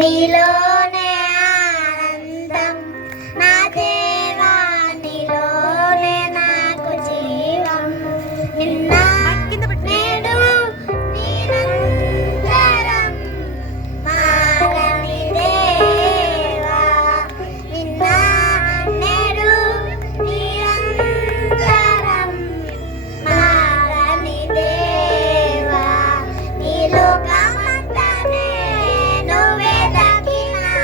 నీలోనే ఆనందం నా దేవా, నీలోనే నాకు జీవం. నిన్న నేడు నిరంతరం మారని దేవా, నిన్న నేడు నిరంతరం మారని దేవా. నీ లోకమంతనే నువ్వే దక్కినా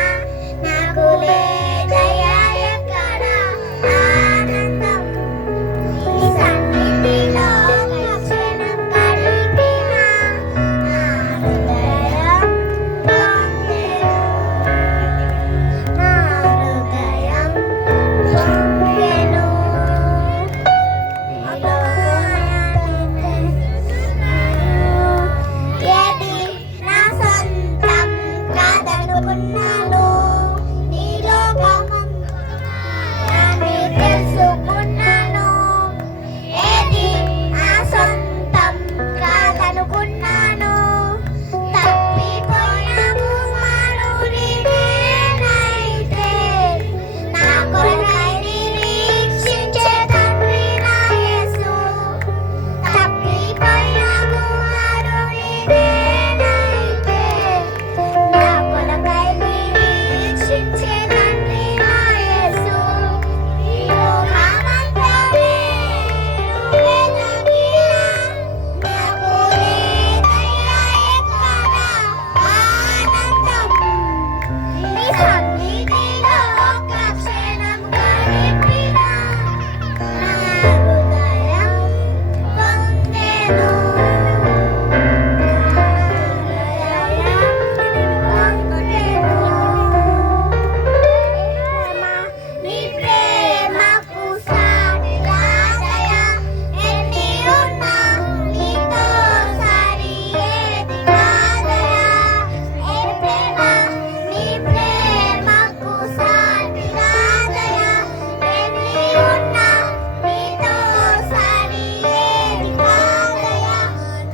నాకు లేదయ్యా ఎక్కడ ఆనందం. నీ సన్నిధిలో ఒక క్షణం గడిపినా నా హృదయం పొంగెను, నా హృదయం పొంగెను. ఏది నా సొంతం కాదనుకున్నాను, నీ లోకమంతాన్ని తెలుసుకున్నాను. ఏది నా సొంతం కాదనుకున్నాను, తప్పిపోయిన కుమారుని నేనైతే నా కొరకై నిరీక్షించే తండ్రి నా యేసు. తప్పిపోయిన కుమారుని నేనైతే నా కొరకై నిరీక్షించే తండ్రి నా యేసు. ఈ లోకమంతనే నువ్వే దక్కినా నాకు లేదయ్యా ఎక్కడ ఆనందం. నీ సన్నిధిలో ఒక క్షణం గడిపినా నా హృదయం పొంగెను, నీ ప్రేమకు సాటి రాదయా, ఎన్ని ఉన్నా నీతో సరి ఏది కాదయా. ఏ ప్రేమ, నీ ప్రేమకు సాటి రాదయా, ఎన్ని ఉన్నా నీతో సరి ఏది కాదయా.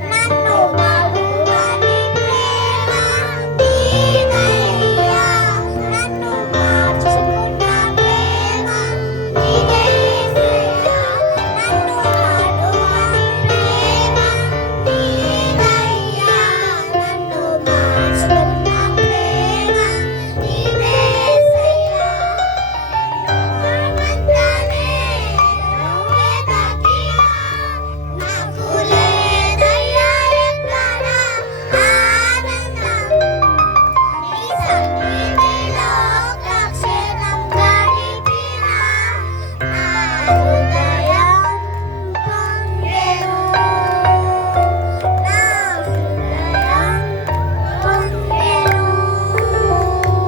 నన్ను మరువని ప్రేమ నీదయ్యా, నన్ను మార్చుకున్న ప్రేమ నీదేసయ్యా. నన్ను మరువని ప్రేమ నీదయ్యా, నన్ను మార్చుకున్న ప్రేమ నీదేసయ్యా. లోకమంతనే నువ్వే దక్కినా నాకు లేదయ్యా ఎక్కడ ఆనందం. నీ సన్నిధిలో ఒక క్షణం గడిపినా నా